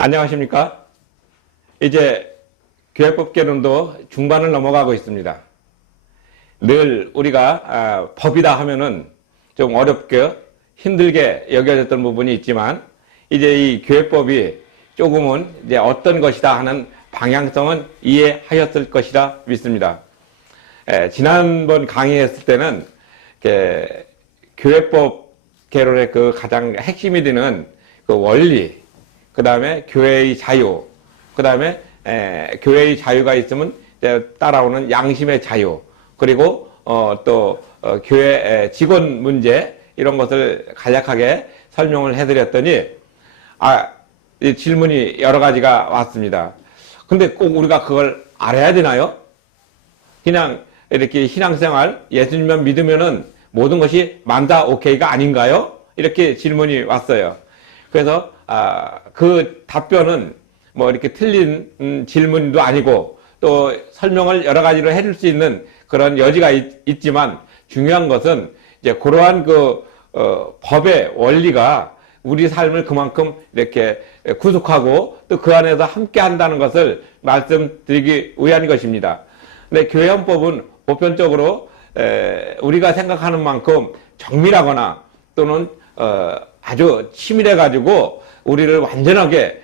안녕하십니까? 이제 교회법 개론도 중반을 넘어가고 있습니다. 늘 우리가 법이다 하면은 좀 어렵게 힘들게 여겨졌던 부분이 있지만 이제 이 교회법이 조금은 이제 어떤 것이다 하는 방향성은 이해하셨을 것이라 믿습니다. 지난번 강의했을 때는 교회법 개론의 그 가장 핵심이 되는 그 원리, 그 다음에 교회의 자유, 그 다음에 교회의 자유가 있으면 따라오는 양심의 자유, 그리고 또 교회 직원 문제 이런 것을 간략하게 설명을 해드렸더니 이 질문이 여러 가지가 왔습니다. 근데 꼭 우리가 그걸 알아야 되나요? 그냥 이렇게 신앙생활 예수님만 믿으면은 모든 것이 만다 오케이가 아닌가요? 이렇게 질문이 왔어요. 그래서 그 답변은 뭐 이렇게 틀린 질문도 아니고 또 설명을 여러 가지로 해줄 수 있는 그런 여지가 있지만 중요한 것은 이제 그러한 법의 원리가 우리 삶을 그만큼 이렇게 구속하고 또 그 안에서 함께 한다는 것을 말씀드리기 위한 것입니다. 근데 교회헌법은 보편적으로 우리가 생각하는 만큼 정밀하거나 또는 아주 치밀해 가지고 우리를 완전하게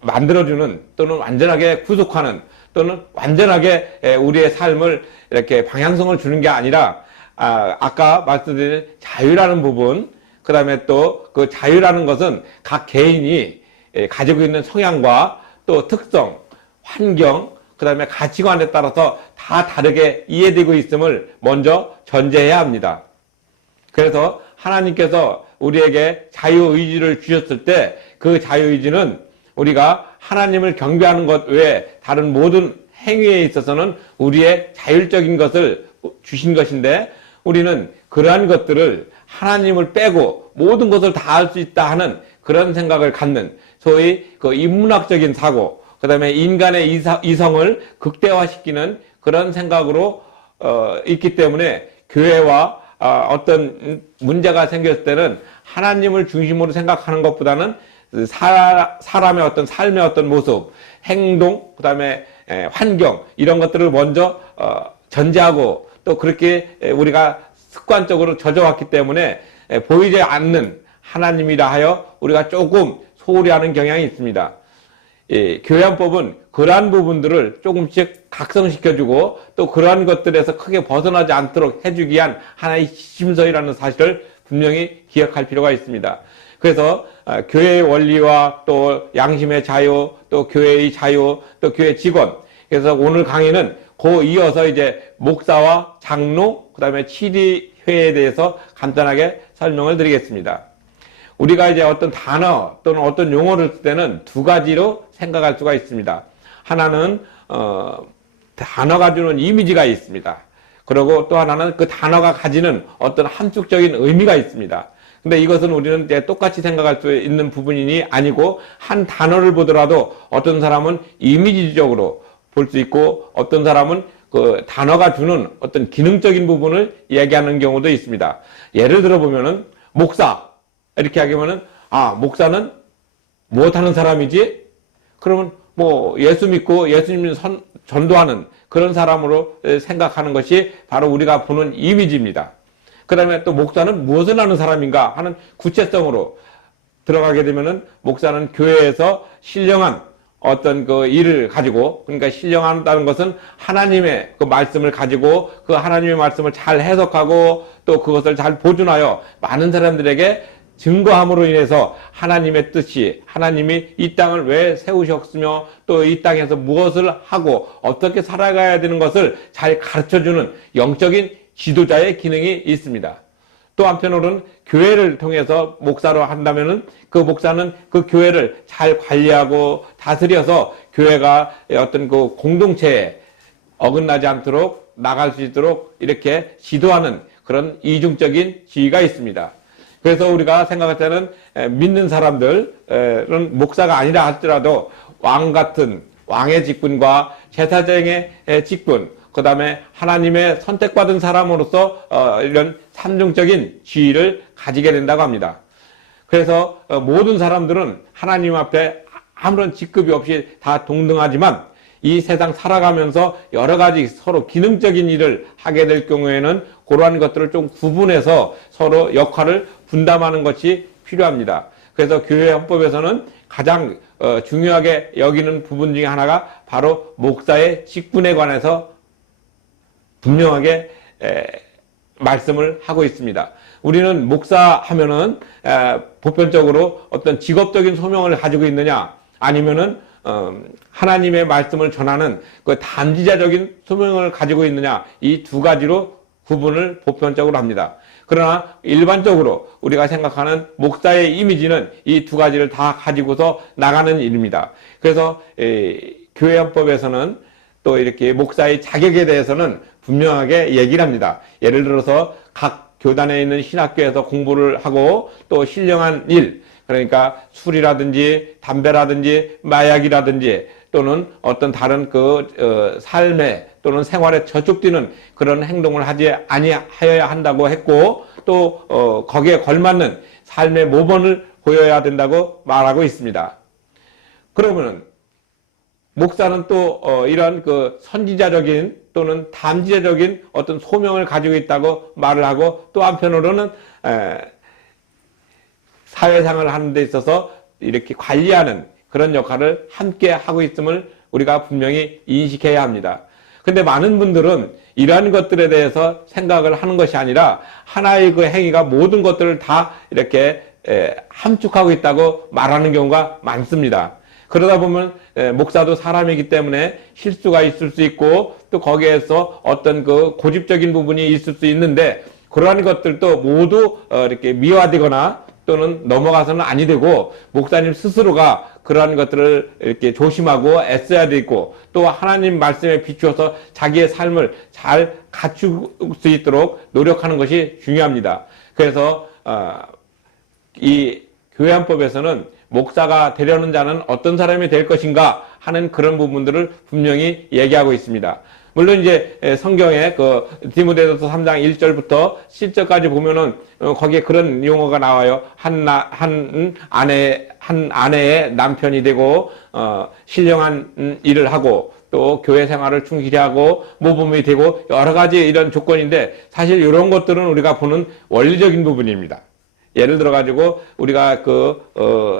만들어주는 또는 완전하게 구속하는 또는 완전하게 우리의 삶을 이렇게 방향성을 주는 게 아니라 아까 말씀드린 자유라는 부분, 그 다음에 또 그 자유라는 것은 각 개인이 가지고 있는 성향과 또 특성, 환경, 그 다음에 가치관에 따라서 다 다르게 이해되고 있음을 먼저 전제해야 합니다. 그래서 하나님께서 우리에게 자유의지를 주셨을 때 그 자유의지는 우리가 하나님을 경배하는 것 외에 다른 모든 행위에 있어서는 우리의 자율적인 것을 주신 것인데 우리는 그러한 것들을 하나님을 빼고 모든 것을 다 할 수 있다 하는 그런 생각을 갖는 소위 그 인문학적인 사고, 그 다음에 인간의 이성을 극대화시키는 그런 생각으로 있기 때문에 교회와 어떤 문제가 생겼을 때는 하나님을 중심으로 생각하는 것보다는 사람의 어떤 삶의 어떤 모습, 행동, 그 다음에 환경 이런 것들을 먼저 전제하고 또 그렇게 우리가 습관적으로 젖어왔기 때문에 보이지 않는 하나님이라 하여 우리가 조금 소홀히 하는 경향이 있습니다. 교회헌법은 그러한 부분들을 조금씩 각성시켜주고 또 그러한 것들에서 크게 벗어나지 않도록 해주기 위한 하나의 심서이라는 사실을 분명히 기억할 필요가 있습니다. 그래서 교회의 원리와 또 양심의 자유, 또 교회의 자유, 또 교회 직원. 그래서 오늘 강의는 이어서 이제 목사와 장로, 그 다음에 치리회에 대해서 간단하게 설명을 드리겠습니다. 우리가 이제 어떤 단어 또는 어떤 용어를 쓸 때는 두 가지로 생각할 수가 있습니다. 하나는 단어가 주는 이미지가 있습니다. 그리고 또 하나는 그 단어가 가지는 어떤 함축적인 의미가 있습니다. 근데 이것은 우리는 이제 똑같이 생각할 수 있는 부분이 아니고 한 단어를 보더라도 어떤 사람은 이미지적으로 볼 수 있고 어떤 사람은 그 단어가 주는 어떤 기능적인 부분을 얘기하는 경우도 있습니다. 예를 들어 보면은 목사 이렇게 하면은 목사는 무엇하는 사람이지? 그러면 뭐 예수 믿고 예수님을 전도하는 그런 사람으로 생각하는 것이 바로 우리가 보는 이미지입니다. 그 다음에 또 목사는 무엇을 하는 사람인가 하는 구체성으로 들어가게 되면은 목사는 교회에서 신령한 어떤 그 일을 가지고, 그러니까 신령한다는 것은 하나님의 그 말씀을 가지고 그 하나님의 말씀을 잘 해석하고 또 그것을 잘 보존하여 많은 사람들에게 증거함으로 인해서 하나님의 뜻이, 하나님이 이 땅을 왜 세우셨으며 또 이 땅에서 무엇을 하고 어떻게 살아가야 되는 것을 잘 가르쳐주는 영적인 지도자의 기능이 있습니다. 또 한편으로는 교회를 통해서 목사로 한다면은 그 목사는 그 교회를 잘 관리하고 다스려서 교회가 어떤 그 공동체에 어긋나지 않도록 나갈 수 있도록 이렇게 지도하는 그런 이중적인 지위가 있습니다. 그래서 우리가 생각할 때는 믿는 사람들은 목사가 아니라 할지라도 왕 같은 왕의 직분과 제사장의 직분, 그 다음에 하나님의 선택받은 사람으로서 이런 삼중적인 지위를 가지게 된다고 합니다. 그래서 모든 사람들은 하나님 앞에 아무런 직급이 없이 다 동등하지만 이 세상 살아가면서 여러 가지 서로 기능적인 일을 하게 될 경우에는 그러한 것들을 좀 구분해서 서로 역할을 분담하는 것이 필요합니다. 그래서 교회 헌법에서는 가장 중요하게 여기는 부분 중에 하나가 바로 목사의 직분에 관해서 분명하게 말씀을 하고 있습니다. 우리는 목사 하면은 보편적으로 어떤 직업적인 소명을 가지고 있느냐, 아니면은 하나님의 말씀을 전하는 그 단지자적인 소명을 가지고 있느냐, 이 두 가지로 구분을 보편적으로 합니다. 그러나 일반적으로 우리가 생각하는 목사의 이미지는 이 두 가지를 다 가지고서 나가는 일입니다. 그래서 교회 헌법에서는 또 이렇게 목사의 자격에 대해서는 분명하게 얘기를 합니다. 예를 들어서 각 교단에 있는 신학교에서 공부를 하고 또 신령한 일, 그러니까 술이라든지 담배라든지 마약이라든지 또는 어떤 다른 삶에 또는 생활에 저촉되는 그런 행동을 하지 아니하여야 한다고 했고, 또 거기에 걸맞는 삶의 모범을 보여야 된다고 말하고 있습니다. 그러면은 목사는 또 이런 선지자적인 또는 담지자적인 어떤 소명을 가지고 있다고 말을 하고, 또 한편으로는 사회생활을 하는 데 있어서 이렇게 관리하는 그런 역할을 함께 하고 있음을 우리가 분명히 인식해야 합니다. 근데 많은 분들은 이러한 것들에 대해서 생각을 하는 것이 아니라 하나의 그 행위가 모든 것들을 다 이렇게 함축하고 있다고 말하는 경우가 많습니다. 그러다 보면 목사도 사람이기 때문에 실수가 있을 수 있고, 또 거기에서 어떤 고집적인 부분이 있을 수 있는데, 그러한 것들도 모두 이렇게 미화되거나 또는 넘어가서는 아니 되고, 목사님 스스로가 그러한 것들을 이렇게 조심하고 애써야 되고, 또 하나님 말씀에 비추어서 자기의 삶을 잘 갖출 수 있도록 노력하는 것이 중요합니다. 그래서 이 교회헌법에서는 목사가 되려는 자는 어떤 사람이 될 것인가 하는 그런 부분들을 분명히 얘기하고 있습니다. 물론 이제 성경에 디모데전서 3장 1절부터 10절까지 보면은 거기에 그런 용어가 나와요. 한 아내의 남편이 되고 신령한 일을 하고 또 교회 생활을 충실히 하고 모범이 되고 여러 가지 이런 조건인데, 사실 이런 것들은 우리가 보는 원리적인 부분입니다. 예를 들어 가지고 우리가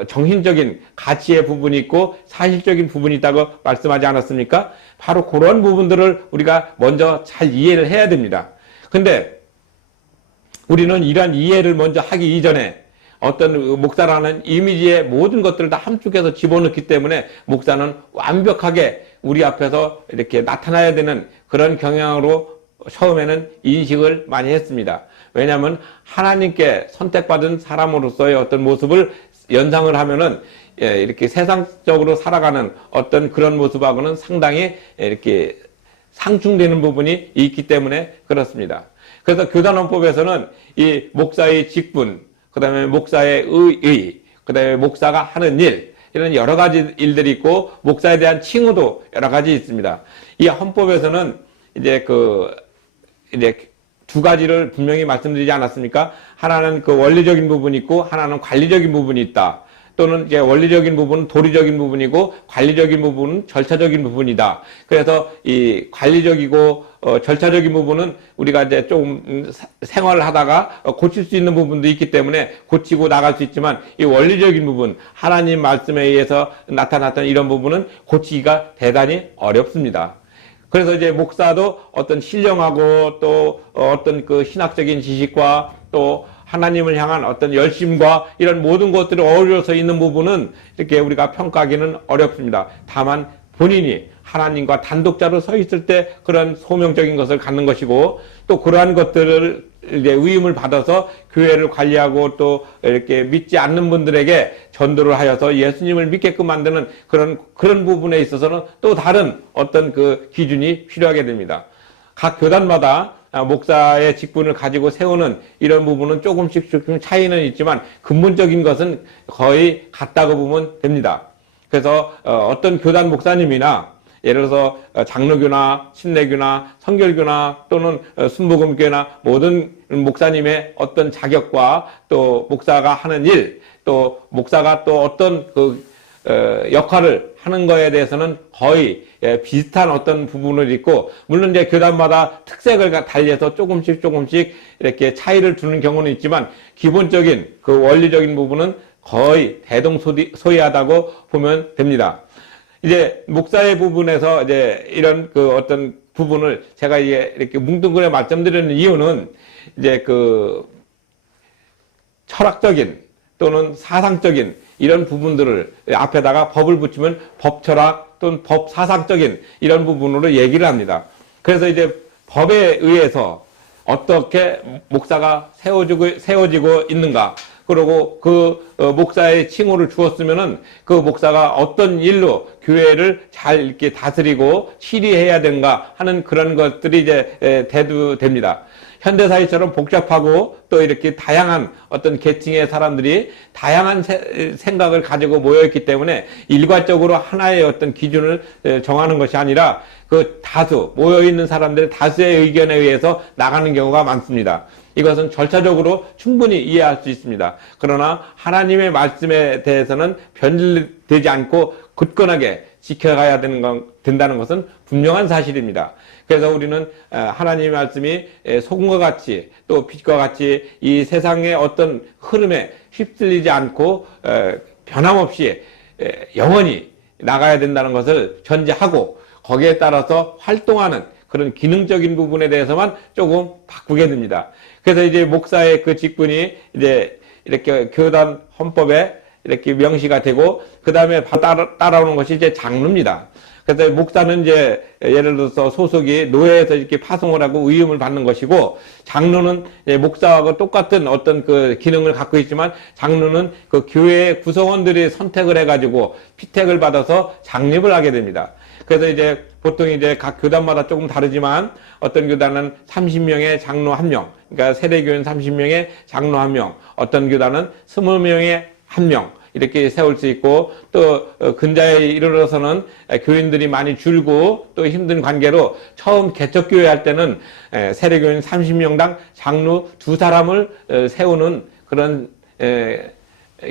정신적인 가치의 부분이 있고 사실적인 부분이 있다고 말씀하지 않았습니까? 바로 그런 부분들을 우리가 먼저 잘 이해를 해야 됩니다. 근데 우리는 이러한 이해를 먼저 하기 이전에 어떤 목사라는 이미지의 모든 것들을 다 함축해서 집어넣기 때문에 목사는 완벽하게 우리 앞에서 이렇게 나타나야 되는 그런 경향으로 처음에는 인식을 많이 했습니다. 왜냐하면 하나님께 선택받은 사람으로서의 어떤 모습을 연상을 하면은 이렇게 세상적으로 살아가는 어떤 그런 모습하고는 상당히 이렇게 상충되는 부분이 있기 때문에 그렇습니다. 그래서 교단헌법에서는 이 목사의 직분, 그 다음에 목사의 의의, 그 다음에 목사가 하는 일, 이런 여러 가지 일들이 있고, 목사에 대한 칭호도 여러 가지 있습니다. 이 헌법에서는 이제 두 가지를 분명히 말씀드리지 않았습니까? 하나는 원리적인 부분이 있고, 하나는 관리적인 부분이 있다. 또는 이제 원리적인 부분은 도리적인 부분이고, 관리적인 부분은 절차적인 부분이다. 그래서 이 관리적이고 절차적인 부분은 우리가 이제 좀 생활을 하다가 고칠 수 있는 부분도 있기 때문에 고치고 나갈 수 있지만, 이 원리적인 부분, 하나님 말씀에 의해서 나타났던 이런 부분은 고치기가 대단히 어렵습니다. 그래서 이제 목사도 어떤 신령하고 또 어떤 신학적인 지식과 또 하나님을 향한 어떤 열심과 이런 모든 것들이 어우러져 있는 부분은 이렇게 우리가 평가하기는 어렵습니다. 다만 본인이 하나님과 단독자로 서 있을 때 그런 소명적인 것을 갖는 것이고, 또 그러한 것들을 이제 위임을 받아서 교회를 관리하고 또 이렇게 믿지 않는 분들에게 전도를 하여서 예수님을 믿게끔 만드는 그런 부분에 있어서는 또 다른 어떤 기준이 필요하게 됩니다. 각 교단마다 목사의 직분을 가지고 세우는 이런 부분은 조금씩 차이는 있지만 근본적인 것은 거의 같다고 보면 됩니다. 그래서 어떤 교단 목사님이나 예를 들어서 장로교나 신내교나 성결교나 또는 순복음교나 모든 목사님의 어떤 자격과 또 목사가 하는 일, 또 목사가 또 어떤 역할을 하는 거에 대해서는 거의 비슷한 어떤 부분을 있고, 물론 이제 교단마다 특색을 달리해서 조금씩 이렇게 차이를 두는 경우는 있지만, 기본적인 그 원리적인 부분은 거의 대동소이하다고 보면 됩니다. 이제 목사의 부분에서 이제 이런 그 어떤 부분을 제가 이렇게 뭉뚱그려 말씀드리는 이유는 이제 그 철학적인 또는 사상적인 이런 부분들을 앞에다가 법을 붙이면 법철학 또는 법사상적인 이런 부분으로 얘기를 합니다. 그래서 이제 법에 의해서 어떻게 목사가 세워지고 있는가, 그리고 그 목사의 칭호를 주었으면은 그 목사가 어떤 일로 교회를 잘 이렇게 다스리고 치리해야 되는가 하는 그런 것들이 이제 대두됩니다. 현대사회처럼 복잡하고 또 이렇게 다양한 어떤 계층의 사람들이 다양한 생각을 가지고 모여있기 때문에 일괄적으로 하나의 어떤 기준을 정하는 것이 아니라 그 다수, 모여있는 사람들의 다수의 의견에 의해서 나가는 경우가 많습니다. 이것은 절차적으로 충분히 이해할 수 있습니다. 그러나 하나님의 말씀에 대해서는 변질되지 않고 굳건하게 지켜가야 된다는 것은 분명한 사실입니다. 그래서 우리는 하나님의 말씀이 소금과 같이 또 빛과 같이 이 세상의 어떤 흐름에 휩쓸리지 않고 변함없이 영원히 나가야 된다는 것을 전제하고, 거기에 따라서 활동하는 그런 기능적인 부분에 대해서만 조금 바꾸게 됩니다. 그래서 이제 목사의 그 직분이 이제 이렇게 교단 헌법에 이렇게 명시가 되고, 그 다음에 따라오는 것이 이제 장로입니다. 그래서 목사는 이제 예를 들어서 소속이 노예에서 이렇게 파송을 하고 위임을 받는 것이고, 장로는 목사하고 똑같은 어떤 그 기능을 갖고 있지만, 장로는 그 교회의 구성원들이 선택을 해가지고 피택을 받아서 장립을 하게 됩니다. 그래서 이제 보통 이제 각 교단마다 조금 다르지만, 어떤 교단은 30명의 장로 1명, 그러니까 세례교인 30명의 장로 1명, 어떤 교단은 20명의 1명, 이렇게 세울 수 있고, 또 근자에 이르러서는 교인들이 많이 줄고 또 힘든 관계로 처음 개척교회 할 때는 세례교인 30명당 장로 2사람을 세우는 그런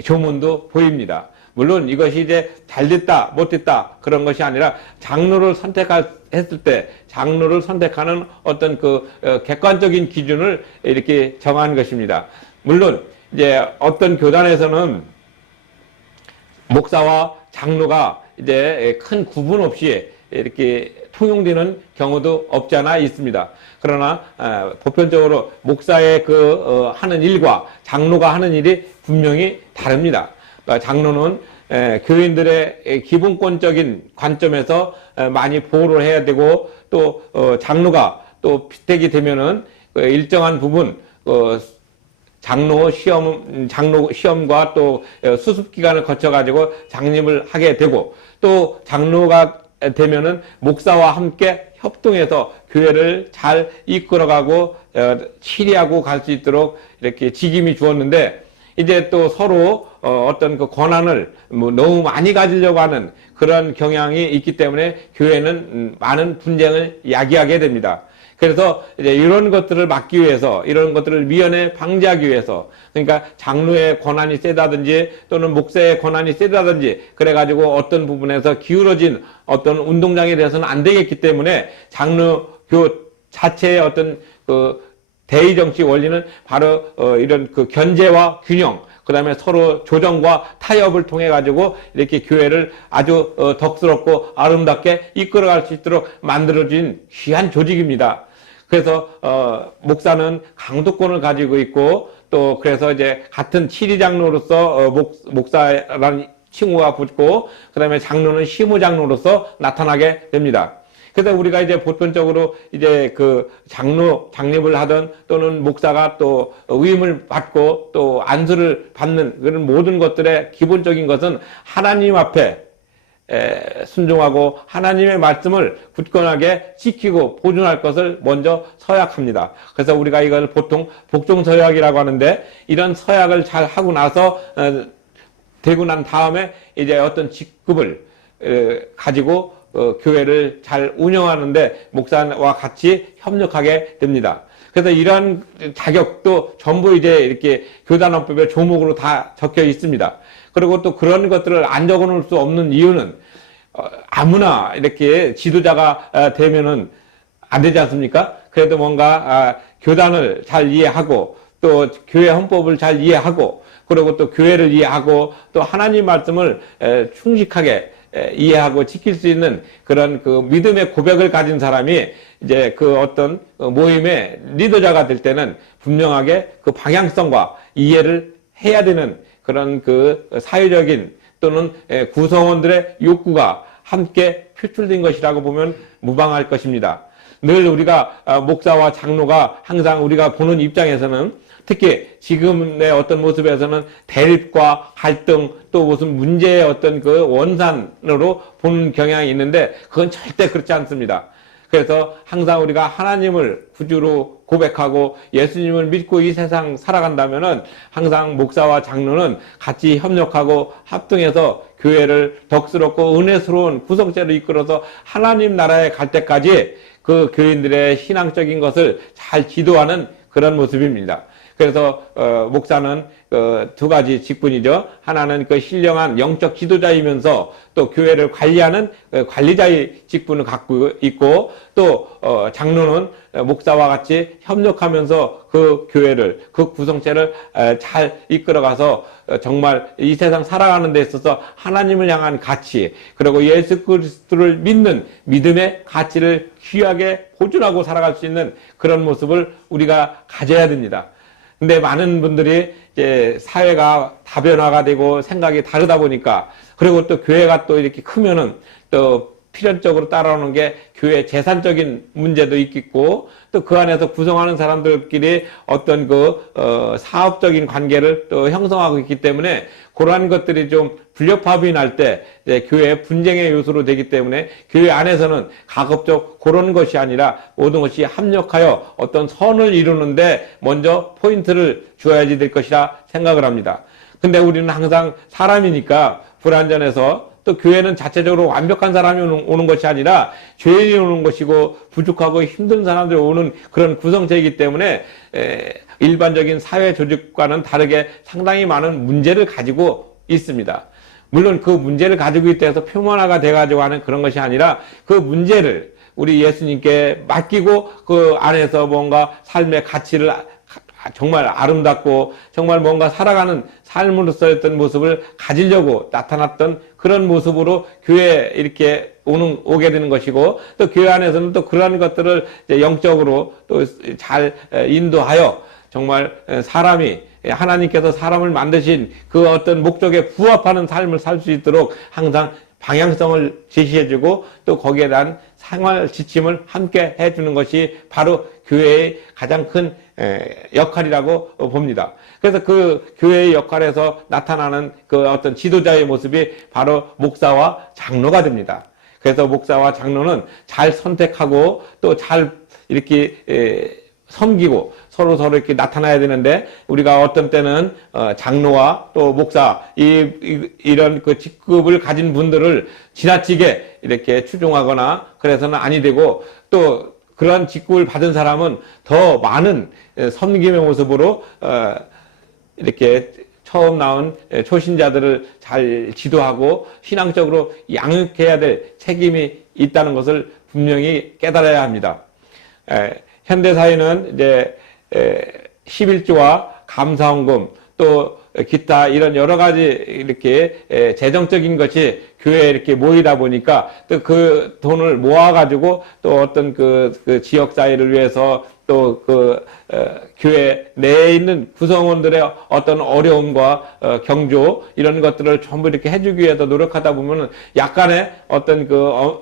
교문도 보입니다. 물론 이것이 이제 잘됐다 못됐다 그런 것이 아니라, 장로를 선택했을 때 장로를 선택하는 어떤 그 객관적인 기준을 이렇게 정한 것입니다. 물론 이제 어떤 교단에서는 목사와 장로가 이제 큰 구분 없이 이렇게 통용되는 경우도 없지 않아 있습니다. 그러나 보편적으로 목사의 그 하는 일과 장로가 하는 일이 분명히 다릅니다. 그러니까 장로는 교인들의 기본권적인 관점에서 많이 보호를 해야 되고, 또 장로가 또 피택이 되면은 일정한 부분 장로 시험과 또 수습 기간을 거쳐 가지고 장립을 하게 되고, 또 장로가 되면은 목사와 함께 협동해서 교회를 잘 이끌어가고 치리하고 갈 수 있도록 이렇게 직임이 주었는데, 이제 또 서로 어떤 그 권한을 너무 많이 가지려고 하는 그런 경향이 있기 때문에 교회는 많은 분쟁을 야기하게 됩니다. 그래서 이제 이런 것들을 막기 위해서, 이런 것들을 미연에 방지하기 위해서, 그러니까 장로의 권한이 세다든지 또는 목사의 권한이 세다든지 그래가지고 어떤 부분에서 기울어진 어떤 운동장이 돼서는 안 되겠기 때문에, 장로교 자체의 어떤 그 대의 정치 원리는 바로 이런 그 견제와 균형, 그 다음에 서로 조정과 타협을 통해 가지고 이렇게 교회를 아주 덕스럽고 아름답게 이끌어갈 수 있도록 만들어진 귀한 조직입니다. 그래서 목사는 강도권을 가지고 있고, 또 그래서 이제 같은 치리장로로서 목사라는 칭호가 붙고, 그 다음에 장로는 시무장로로서 나타나게 됩니다. 그래서 우리가 이제 보편적으로 이제 그 장립을 하든 또는 목사가 또 위임을 받고 또 안수를 받는 그런 모든 것들의 기본적인 것은 하나님 앞에 순종하고 하나님의 말씀을 굳건하게 지키고 보존할 것을 먼저 서약합니다. 그래서 우리가 이걸 보통 복종서약이라고 하는데, 이런 서약을 잘 하고 나서 되고 난 다음에 이제 어떤 직급을 가지고 교회를 잘 운영하는데 목사와 같이 협력하게 됩니다. 그래서 이러한 자격도 전부 이제 이렇게 교단원법의 조목으로 다 적혀 있습니다. 그리고 또 그런 것들을 안 적어 놓을 수 없는 이유는 아무나 이렇게 지도자가 되면은 안 되지 않습니까? 그래도 뭔가 교단을 잘 이해하고 또 교회 헌법을 잘 이해하고 그리고 또 교회를 이해하고 또 하나님 말씀을 충직하게 이해하고 지킬 수 있는 그런 그 믿음의 고백을 가진 사람이 이제 그 어떤 모임의 리더자가 될 때는 분명하게 그 방향성과 이해를 해야 되는 그런 그 사회적인 또는 구성원들의 욕구가 함께 표출된 것이라고 보면 무방할 것입니다. 늘 우리가 목사와 장로가 항상 우리가 보는 입장에서는 특히 지금의 어떤 모습에서는 대립과 갈등 또 무슨 문제의 어떤 그 원산으로 보는 경향이 있는데 그건 절대 그렇지 않습니다. 그래서 항상 우리가 하나님을 구주로 고백하고 예수님을 믿고 이 세상 살아간다면은 항상 목사와 장로는 같이 협력하고 합동해서 교회를 덕스럽고 은혜스러운 구성체로 이끌어서 하나님 나라에 갈 때까지 그 교인들의 신앙적인 것을 잘 지도하는 그런 모습입니다. 그래서 목사는 두 가지 직분이죠. 하나는 그 신령한 영적 지도자이면서 또 교회를 관리하는 관리자의 직분을 갖고 있고 또 장로는 목사와 같이 협력하면서 그 교회를 그 구성체를 잘 이끌어가서 정말 이 세상 살아가는 데 있어서 하나님을 향한 가치 그리고 예수 그리스도를 믿는 믿음의 가치를 귀하게 보존하고 살아갈 수 있는 그런 모습을 우리가 가져야 됩니다. 근데 많은 분들이 이제 사회가 다변화가 되고 생각이 다르다 보니까 그리고 또 교회가 또 이렇게 크면은 또 필연적으로 따라오는 게 교회 재산적인 문제도 있겠고 또 그 안에서 구성하는 사람들끼리 어떤 그 사업적인 관계를 또 형성하고 있기 때문에 그러한 것들이 좀 불협화음이 날 때 교회의 분쟁의 요소로 되기 때문에 교회 안에서는 가급적 그런 것이 아니라 모든 것이 합력하여 어떤 선을 이루는데 먼저 포인트를 주어야지 될 것이라 생각을 합니다. 근데 우리는 항상 사람이니까 불완전해서 또 교회는 자체적으로 완벽한 사람이 오는 것이 아니라 죄인이 오는 것이고 부족하고 힘든 사람들이 오는 그런 구성체이기 때문에 일반적인 사회 조직과는 다르게 상당히 많은 문제를 가지고 있습니다. 물론 그 문제를 가지고 있다 해서 표면화가 돼가지고 하는 그런 것이 아니라 그 문제를 우리 예수님께 맡기고 그 안에서 뭔가 삶의 가치를 정말 아름답고 정말 뭔가 살아가는 삶으로서의 어떤 모습을 가지려고 나타났던 그런 모습으로 교회에 이렇게 오게 되는 것이고 또 교회 안에서는 또 그러한 것들을 이제 영적으로 또 잘 인도하여 정말 사람이 하나님께서 사람을 만드신 그 어떤 목적에 부합하는 삶을 살 수 있도록 항상 방향성을 제시해주고 또 거기에 대한 생활 지침을 함께 해주는 것이 바로 교회의 가장 큰 역할이라고 봅니다. 그래서 그 교회의 역할에서 나타나는 그 어떤 지도자의 모습이 바로 목사와 장로가 됩니다. 그래서 목사와 장로는 잘 선택하고 또 잘 이렇게 섬기고 서로 이렇게 나타나야 되는데 우리가 어떤 때는 장로와 또 목사 이런 그 직급을 가진 분들을 지나치게 이렇게 추종하거나 그래서는 아니 되고 또 그런 직급을 받은 사람은 더 많은 섬김의 모습으로 이렇게 처음 나온 초신자들을 잘 지도하고 신앙적으로 양육해야 될 책임이 있다는 것을 분명히 깨달아야 합니다. 현대 사회는 이제 11조와 감사헌금 또 기타 이런 여러 가지 이렇게 재정적인 것이 교회에 이렇게 모이다 보니까 또 그 돈을 모아가지고 또 어떤 그 지역 사회를 위해서 또 그 교회 내에 있는 구성원들의 어떤 어려움과 경조 이런 것들을 전부 이렇게 해주기 위해서 노력하다 보면은 약간의 어떤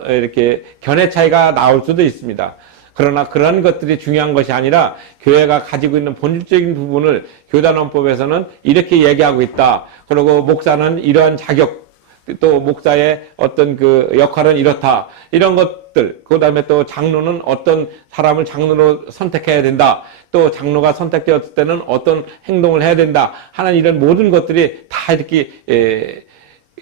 이렇게 견해 차이가 나올 수도 있습니다. 그러나 그런 것들이 중요한 것이 아니라 교회가 가지고 있는 본질적인 부분을 교단원법에서는 이렇게 얘기하고 있다. 그리고 목사는 이러한 자격, 또 목사의 어떤 그 역할은 이렇다. 이런 것들, 그 다음에 또 장로는 어떤 사람을 장로로 선택해야 된다. 또 장로가 선택되었을 때는 어떤 행동을 해야 된다. 하는 이런 모든 것들이 다 이렇게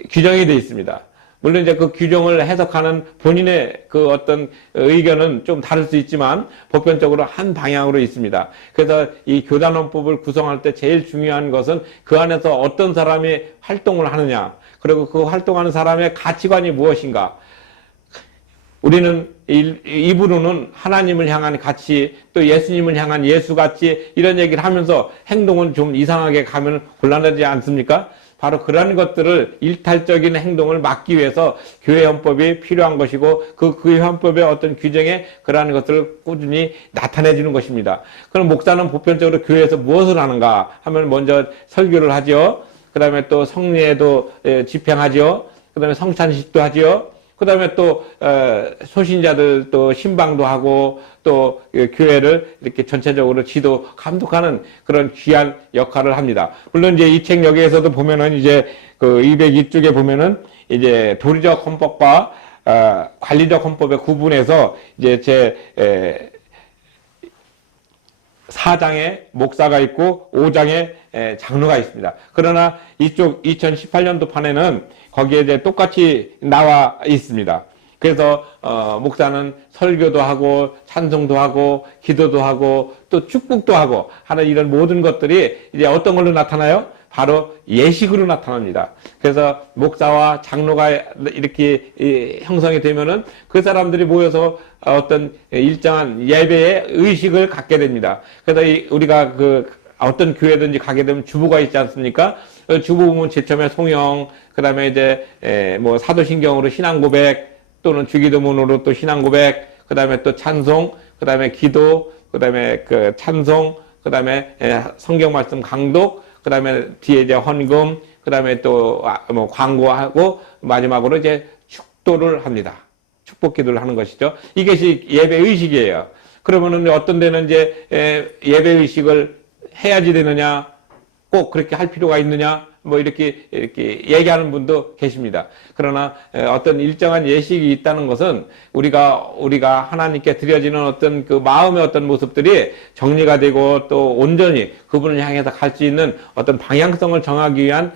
규정이 되어 있습니다. 물론 이제 그 규정을 해석하는 본인의 그 어떤 의견은 좀 다를 수 있지만 보편적으로 한 방향으로 있습니다. 그래서 이 교단원법을 구성할 때 제일 중요한 것은 그 안에서 어떤 사람이 활동을 하느냐, 그리고 그 활동하는 사람의 가치관이 무엇인가. 우리는 입으로는 하나님을 향한 가치, 또 예수님을 향한 예수 가치, 이런 얘기를 하면서 행동은 좀 이상하게 가면 곤란하지 않습니까? 바로 그런 것들을 일탈적인 행동을 막기 위해서 교회 헌법이 필요한 것이고, 그 교회 헌법의 어떤 규정에 그러한 것들을 꾸준히 나타내 주는 것입니다. 그럼 목사는 보편적으로 교회에서 무엇을 하는가 하면 먼저 설교를 하죠. 그 다음에 또 성례도 집행하죠. 그 다음에 성찬식도 하죠. 그 다음에 또 소신자들 또 신방도 하고, 또 교회를 이렇게 전체적으로 지도 감독하는 그런 귀한 역할을 합니다. 물론 이제 이 책 여기에서도 보면은 이제 그 202쪽에 보면은 이제 도리적 헌법과 관리적 헌법의 구분해서 이제 제 4장에 목사가 있고 5장에 장로가 있습니다. 그러나 이쪽 2018년도 판에는 거기에 이제 똑같이 나와 있습니다. 그래서 목사는 설교도 하고 찬송도 하고 기도도 하고 또 축복도 하고 하는 이런 모든 것들이 이제 어떤 걸로 나타나요? 바로 예식으로 나타납니다. 그래서 목사와 장로가 이렇게 형성이 되면은 그 사람들이 모여서 어떤 일정한 예배의 의식을 갖게 됩니다. 그래서 우리가 그 어떤 교회든지 가게 되면 주보가 있지 않습니까? 주보 보면 제일 처음에 송영, 그 다음에 이제 뭐 사도신경으로 신앙고백, 또는 주기도문으로 또 신앙고백, 그 다음에 또 찬송, 그 다음에 기도, 그 다음에 그 찬송, 그 다음에 성경 말씀 강독, 그 다음에 뒤에 이제 헌금, 그 다음에 또 뭐 광고하고 마지막으로 이제 축도를 합니다. 축복 기도를 하는 것이죠. 이것이 예배 의식이에요. 그러면은 어떤 데는 이제 예배 의식을 해야지 되느냐, 꼭 그렇게 할 필요가 있느냐, 뭐 이렇게 얘기하는 분도 계십니다. 그러나 어떤 일정한 예식이 있다는 것은 우리가 하나님께 드려지는 어떤 그 마음의 어떤 모습들이 정리가 되고 또 온전히 그분을 향해서 갈 수 있는 어떤 방향성을 정하기 위한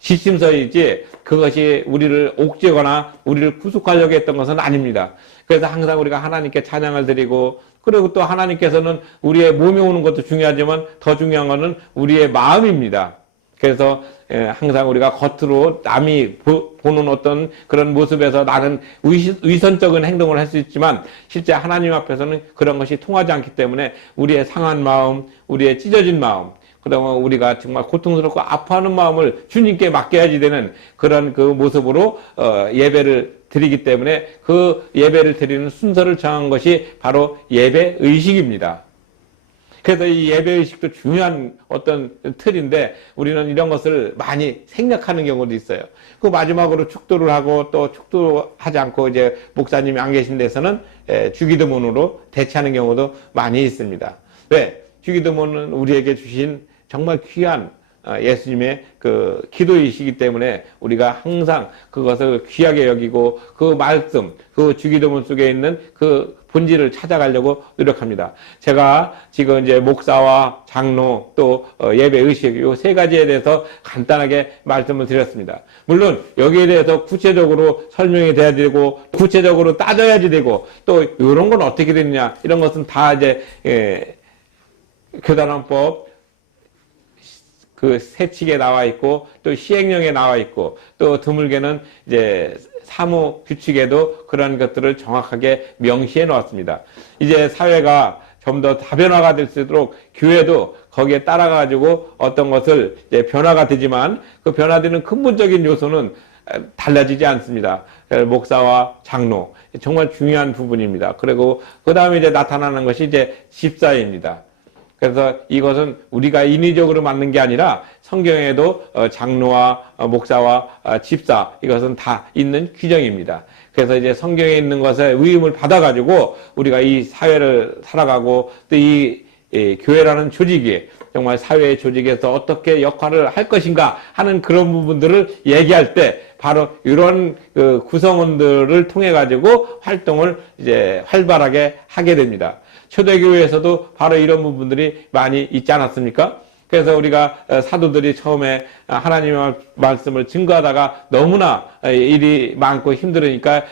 지침서이지, 그것이 우리를 옥죄거나 우리를 구속하려고 했던 것은 아닙니다. 그래서 항상 우리가 하나님께 찬양을 드리고, 그리고 또 하나님께서는 우리의 몸이 오는 것도 중요하지만 더 중요한 것은 우리의 마음입니다. 그래서 항상 우리가 겉으로 남이 보는 어떤 그런 모습에서 나는 위선적인 행동을 할 수 있지만 실제 하나님 앞에서는 그런 것이 통하지 않기 때문에 우리의 상한 마음, 우리의 찢어진 마음, 그다음에 우리가 정말 고통스럽고 아파하는 마음을 주님께 맡겨야지 되는 그런 그 모습으로 예배를 드리기 때문에 그 예배를 드리는 순서를 정한 것이 바로 예배 의식입니다. 그래서 이 예배의식도 중요한 어떤 틀인데 우리는 이런 것을 많이 생략하는 경우도 있어요. 그 마지막으로 축도를 하고, 또 축도하지 않고 이제 목사님이 안 계신 데서는 주기도문으로 대체하는 경우도 많이 있습니다. 왜? 주기도문은 우리에게 주신 정말 귀한 예수님의 그 기도이시기 때문에 우리가 항상 그것을 귀하게 여기고 그 말씀, 그 주기도문 속에 있는 그 본질을 찾아가려고 노력합니다. 제가 지금 이제 목사와 장로 또 예배 의식 이 세 가지에 대해서 간단하게 말씀을 드렸습니다. 물론 여기에 대해서 구체적으로 설명이 돼야 되고 구체적으로 따져야지 되고 또 이런 건 어떻게 되느냐 이런 것은 다 이제 교단헌법 그 세칙에 나와 있고 또 시행령에 나와 있고 또 드물게는 이제 사무 규칙에도 그런 것들을 정확하게 명시해 놓았습니다. 이제 사회가 좀 더 다변화가 될 수 있도록 교회도 거기에 따라가 가지고 어떤 것을 이제 변화가 되지만 그 변화되는 근본적인 요소는 달라지지 않습니다. 목사와 장로 정말 중요한 부분입니다. 그리고 그 다음에 이제 나타나는 것이 이제 집사입니다. 그래서 이것은 우리가 인위적으로 맞는 게 아니라 성경에도 장로와 목사와 집사 이것은 다 있는 규정입니다. 그래서 이제 성경에 있는 것에 위임을 받아가지고 우리가 이 사회를 살아가고 또 이 교회라는 조직이 정말 사회의 조직에서 어떻게 역할을 할 것인가 하는 그런 부분들을 얘기할 때 바로 이런 그 구성원들을 통해 가지고 활동을 이제 활발하게 하게 됩니다. 초대교회에서도 바로 이런 부분들이 많이 있지 않았습니까? 그래서 우리가 사도들이 처음에 하나님의 말씀을 증거하다가 너무나 일이 많고 힘들으니까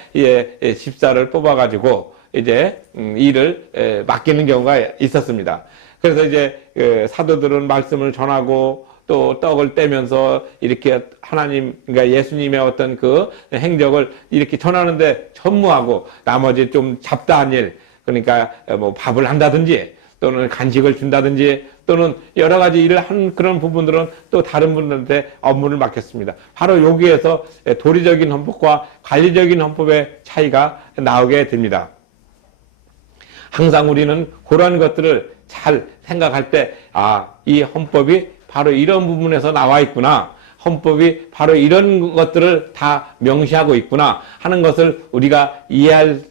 집사를 뽑아가지고 이제 일을 맡기는 경우가 있었습니다. 그래서 이제 사도들은 말씀을 전하고 또 떡을 떼면서 이렇게 하나님, 그러니까 예수님의 어떤 그 행적을 이렇게 전하는데 전무하고 나머지 좀 잡다한 일, 그러니까 뭐 밥을 한다든지 또는 간식을 준다든지 또는 여러 가지 일을 한 그런 부분들은 또 다른 분들한테 업무를 맡겼습니다. 바로 여기에서 도리적인 헌법과 관리적인 헌법의 차이가 나오게 됩니다. 항상 우리는 그런 것들을 잘 생각할 때, 이 헌법이 바로 이런 부분에서 나와 있구나. 헌법이 바로 이런 것들을 다 명시하고 있구나 하는 것을 우리가 이해할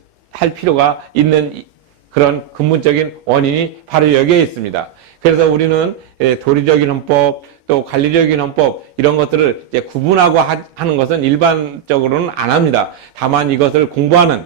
필요가 있는 그런 근본적인 원인이 바로 여기에 있습니다. 그래서 우리는 도리적인 헌법, 또 관리적인 헌법 이런 것들을 이제 구분하고 하는 것은 일반적으로는 안 합니다. 다만 이것을 공부하는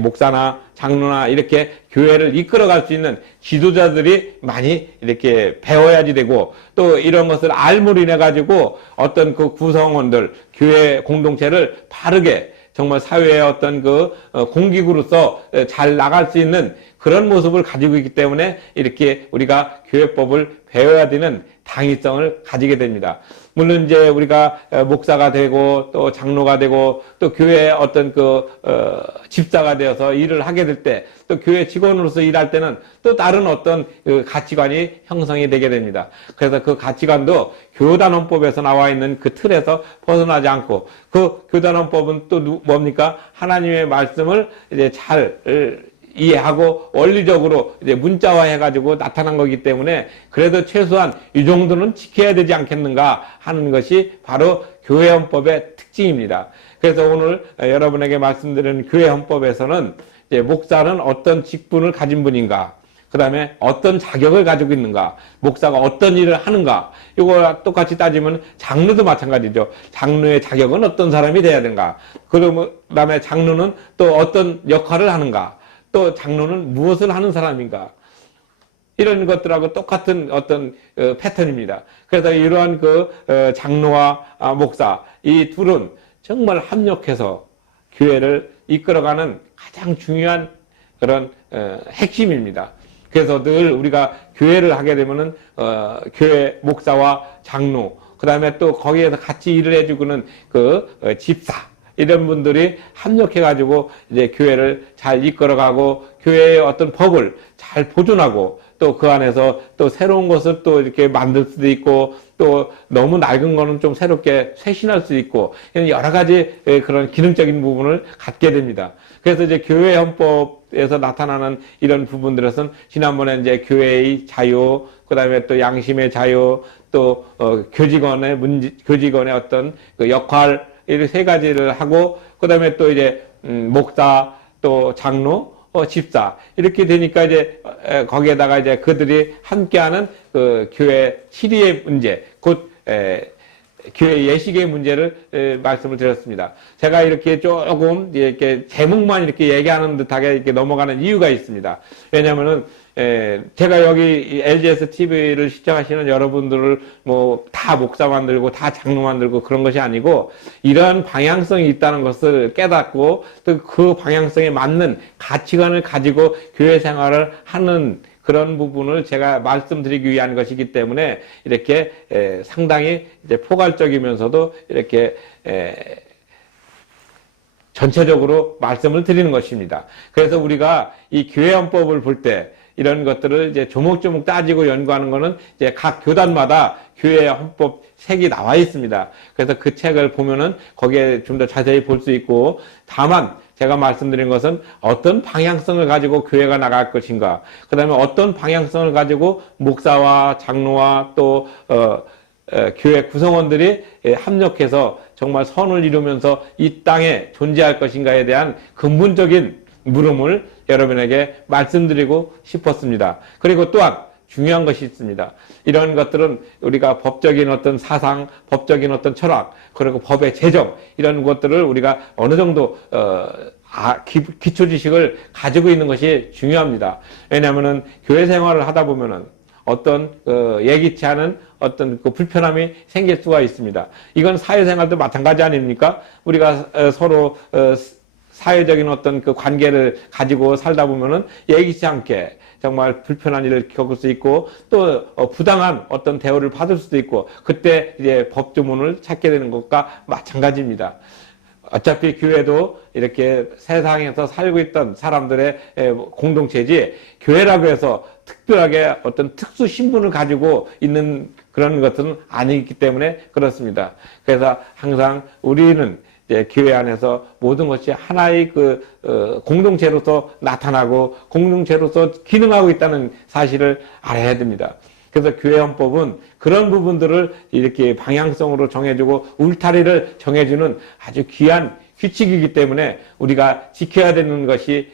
목사나 장로나 이렇게 교회를 이끌어갈 수 있는 지도자들이 많이 이렇게 배워야지 되고, 또 이런 것을 알므로 인해 가지고 어떤 그 구성원들, 교회 공동체를 바르게 정말 사회의 어떤 그 공기구로서 잘 나갈 수 있는 그런 모습을 가지고 있기 때문에 이렇게 우리가 교회법을 배워야 되는 당위성을 가지게 됩니다. 물론 이제 우리가 목사가 되고 또 장로가 되고 또 교회의 어떤 집사가 되어서 일을 하게 될 때, 또 교회 직원으로서 일할 때는 또 다른 어떤 그 가치관이 형성이 되게 됩니다. 그래서 그 가치관도 교단 헌법에서 나와 있는 그 틀에서 벗어나지 않고, 그 교단 헌법은 또 뭡니까? 하나님의 말씀을 이제 잘 이해하고 원리적으로 이제 문자화 해가지고 나타난 거기 때문에 그래도 최소한 이 정도는 지켜야 되지 않겠는가 하는 것이 바로 교회 헌법의 특징입니다. 그래서 오늘 여러분에게 말씀드리는 교회 헌법에서는 이제 목사는 어떤 직분을 가진 분인가, 그 다음에 어떤 자격을 가지고 있는가, 목사가 어떤 일을 하는가, 이거 똑같이 따지면 장로도 마찬가지죠. 장로의 자격은 어떤 사람이 돼야 되는가, 그 다음에 장로는 또 어떤 역할을 하는가, 또 장로는 무엇을 하는 사람인가, 이런 것들하고 똑같은 어떤 패턴입니다. 그래서 이러한 장로와 목사 이 둘은 정말 합력해서 교회를 이끌어가는 가장 중요한 그런 핵심입니다. 그래서 늘 우리가 교회를 하게 되면은 교회 목사와 장로, 그 다음에 또 거기에서 같이 일을 해주고는 집사, 이런 분들이 합력해가지고 이제 교회를 잘 이끌어가고 교회의 어떤 법을 잘 보존하고, 또 그 안에서 또 새로운 것을 또 이렇게 만들 수도 있고, 또 너무 낡은 거는 좀 새롭게 쇄신할 수 있고, 여러 가지 그런 기능적인 부분을 갖게 됩니다. 그래서 이제 교회 헌법에서 나타나는 이런 부분들에서는 지난번에 이제 교회의 자유, 그 다음에 또 양심의 자유, 또 교직원의 어떤 그 역할, 이 세 가지를 하고, 그 다음에 또 이제 목사, 또 장로, 집사 이렇게 되니까 이제 거기에다가 이제 그들이 함께하는 교회 치리의 문제, 곧 교회 예식의 문제를 말씀을 드렸습니다. 제가 이렇게 조금 이렇게 제목만 이렇게 얘기하는 듯하게 이렇게 넘어가는 이유가 있습니다. 왜냐하면은 제가 여기 LGS TV를 시청하시는 여러분들을 뭐 다 목사 만들고 다 장로 만들고 그런 것이 아니고, 이러한 방향성이 있다는 것을 깨닫고 또 그 방향성에 맞는 가치관을 가지고 교회 생활을 하는 그런 부분을 제가 말씀드리기 위한 것이기 때문에 이렇게 상당히 이제 포괄적이면서도 이렇게 전체적으로 말씀을 드리는 것입니다. 그래서 우리가 이 교회 헌법을 볼 때 이런 것들을 이제 조목조목 따지고 연구하는 것은 이제 각 교단마다 교회 헌법 책이 나와 있습니다. 그래서 그 책을 보면은 거기에 좀 더 자세히 볼 수 있고, 다만 제가 말씀드린 것은 어떤 방향성을 가지고 교회가 나갈 것인가, 그 다음에 어떤 방향성을 가지고 목사와 장로와 또 교회 구성원들이 합력해서 정말 선을 이루면서 이 땅에 존재할 것인가에 대한 근본적인 물음을 여러분에게 말씀드리고 싶었습니다. 그리고 또한 중요한 것이 있습니다. 이런 것들은 우리가 법적인 어떤 사상, 법적인 어떤 철학, 그리고 법의 제정, 이런 것들을 우리가 어느 정도 기초 지식을 가지고 있는 것이 중요합니다. 왜냐하면은 교회 생활을 하다 보면은 어떤 예기치 않은 어떤 그 불편함이 생길 수가 있습니다. 이건 사회생활도 마찬가지 아닙니까? 우리가 서로 사회적인 어떤 그 관계를 가지고 살다 보면은 예기치 않게 정말 불편한 일을 겪을 수 있고 또 부당한 어떤 대우를 받을 수도 있고 그때 이제 법조문을 찾게 되는 것과 마찬가지입니다. 어차피 교회도 이렇게 세상에서 살고 있던 사람들의 공동체지 교회라고 해서 특별하게 어떤 특수 신분을 가지고 있는 그런 것은 아니기 때문에 그렇습니다. 그래서 항상 우리는 교회 안에서 모든 것이 하나의 공동체로서 나타나고 공동체로서 기능하고 있다는 사실을 알아야 됩니다. 그래서 교회헌법은 그런 부분들을 이렇게 방향성으로 정해주고 울타리를 정해주는 아주 귀한 규칙이기 때문에 우리가 지켜야 되는 것이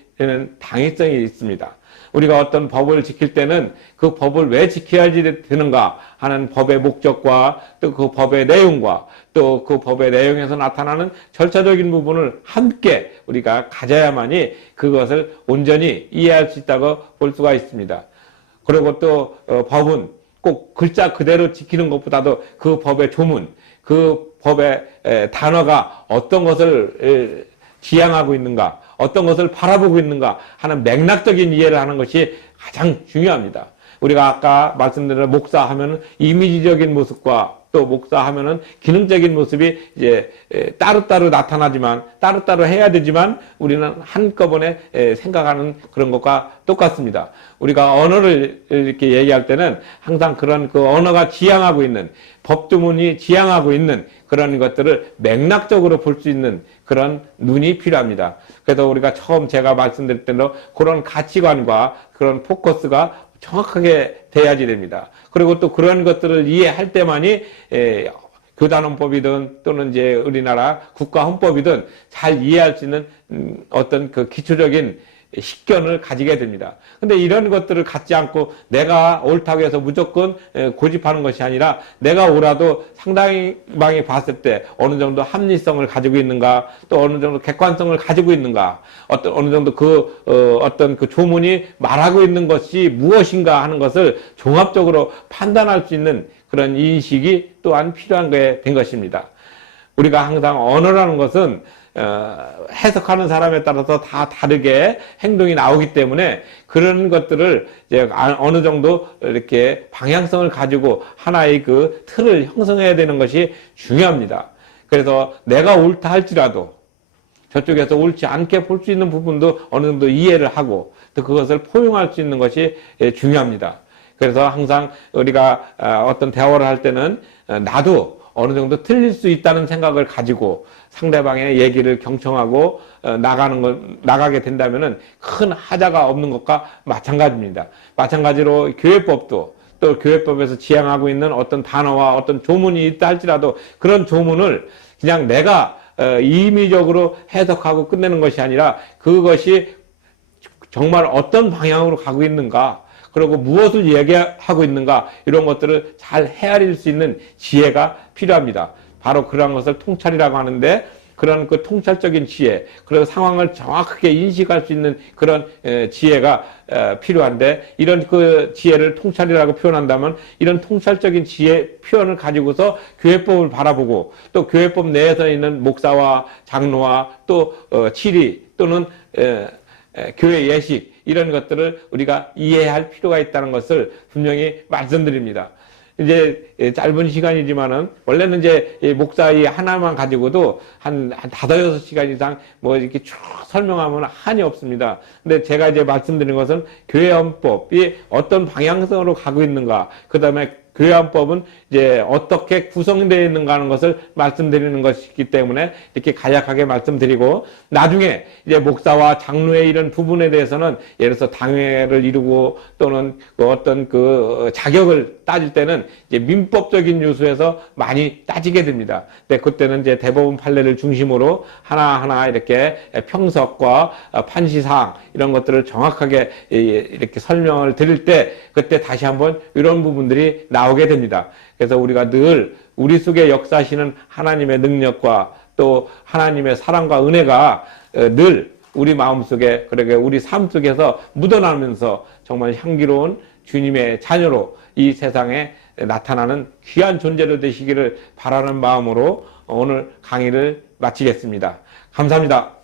당위성이 있습니다. 우리가 어떤 법을 지킬 때는 그 법을 왜 지켜야 되는가 하는 법의 목적과 또 그 법의 내용과 또 그 법의 내용에서 나타나는 절차적인 부분을 함께 우리가 가져야만이 그것을 온전히 이해할 수 있다고 볼 수가 있습니다. 그리고 또 법은 꼭 글자 그대로 지키는 것보다도 그 법의 조문, 그 법의 단어가 어떤 것을 지향하고 있는가, 어떤 것을 바라보고 있는가 하는 맥락적인 이해를 하는 것이 가장 중요합니다. 우리가 아까 말씀드린 목사하면 이미지적인 모습과 또 목사하면은 기능적인 모습이 이제 따로따로 나타나지만 따로따로 해야 되지만 우리는 한꺼번에 생각하는 그런 것과 똑같습니다. 우리가 언어를 이렇게 얘기할 때는 항상 그런 그 언어가 지향하고 있는 법조문이 지향하고 있는 그런 것들을 맥락적으로 볼 수 있는 그런 눈이 필요합니다. 그래서 우리가 처음 제가 말씀드릴 때로 그런 가치관과 그런 포커스가 정확하게 돼야지 됩니다. 그리고 또 그런 것들을 이해할 때만이 교단헌법이든 또는 이제 우리나라 국가헌법이든 잘 이해할 수 있는 어떤 그 기초적인 식견을 가지게 됩니다. 근데 이런 것들을 갖지 않고 내가 옳다고 해서 무조건 고집하는 것이 아니라 내가 옳아도 상대방이 봤을 때 어느 정도 합리성을 가지고 있는가 또 어느 정도 객관성을 가지고 있는가 어느 정도 어떤 그 조문이 말하고 있는 것이 무엇인가 하는 것을 종합적으로 판단할 수 있는 그런 인식이 또한 필요한 게 된 것입니다. 우리가 항상 언어라는 것은 해석하는 사람에 따라서 다 다르게 행동이 나오기 때문에 그런 것들을 이제 어느 정도 이렇게 방향성을 가지고 하나의 그 틀을 형성해야 되는 것이 중요합니다. 그래서 내가 옳다 할지라도 저쪽에서 옳지 않게 볼 수 있는 부분도 어느 정도 이해를 하고 또 그것을 포용할 수 있는 것이 중요합니다. 그래서 항상 우리가 어떤 대화를 할 때는 나도 어느 정도 틀릴 수 있다는 생각을 가지고 상대방의 얘기를 경청하고 나가게 된다면은 큰 하자가 없는 것과 마찬가지입니다. 마찬가지로 교회법도 또 교회법에서 지향하고 있는 어떤 단어와 어떤 조문이 있다 할지라도 그런 조문을 그냥 내가 임의적으로 해석하고 끝내는 것이 아니라 그것이 정말 어떤 방향으로 가고 있는가 그리고 무엇을 얘기하고 있는가 이런 것들을 잘 헤아릴 수 있는 지혜가 필요합니다. 바로 그런 것을 통찰이라고 하는데 그런 그 통찰적인 지혜, 그런 상황을 정확하게 인식할 수 있는 그런 지혜가 필요한데 이런 그 지혜를 통찰이라고 표현한다면 이런 통찰적인 지혜 표현을 가지고서 교회법을 바라보고 또 교회법 내에서 있는 목사와 장로와 또 치리 또는 교회 예식 이런 것들을 우리가 이해할 필요가 있다는 것을 분명히 말씀드립니다. 이제 짧은 시간이지만은 원래는 이제 목사의 하나만 가지고도 한 5-6시간 이상 뭐 이렇게 쭉 설명하면 한이 없습니다. 근데 제가 이제 말씀드린 것은 교회헌법이 어떤 방향성으로 가고 있는가, 그 다음에 교회헌법은 이제 어떻게 구성되어 있는가 하는 것을 말씀드리는 것이기 때문에 이렇게 간략하게 말씀드리고 나중에 이제 목사와 장로의 이런 부분에 대해서는 예를 들어서 당회를 이루고 또는 어떤 그 자격을 따질 때는 이제 민법적인 요소에서 많이 따지게 됩니다. 근데 그때는 이제 대법원 판례를 중심으로 하나하나 이렇게 평석과 판시사항 이런 것들을 정확하게 이렇게 설명을 드릴 때 그때 다시 한번 이런 부분들이 나오게 됩니다. 그래서 우리가 늘 우리 속에 역사하시는 하나님의 능력과 또 하나님의 사랑과 은혜가 늘 우리 마음속에 그러게 우리 삶 속에서 묻어나면서 정말 향기로운 주님의 자녀로 이 세상에 나타나는 귀한 존재로 되시기를 바라는 마음으로 오늘 강의를 마치겠습니다. 감사합니다.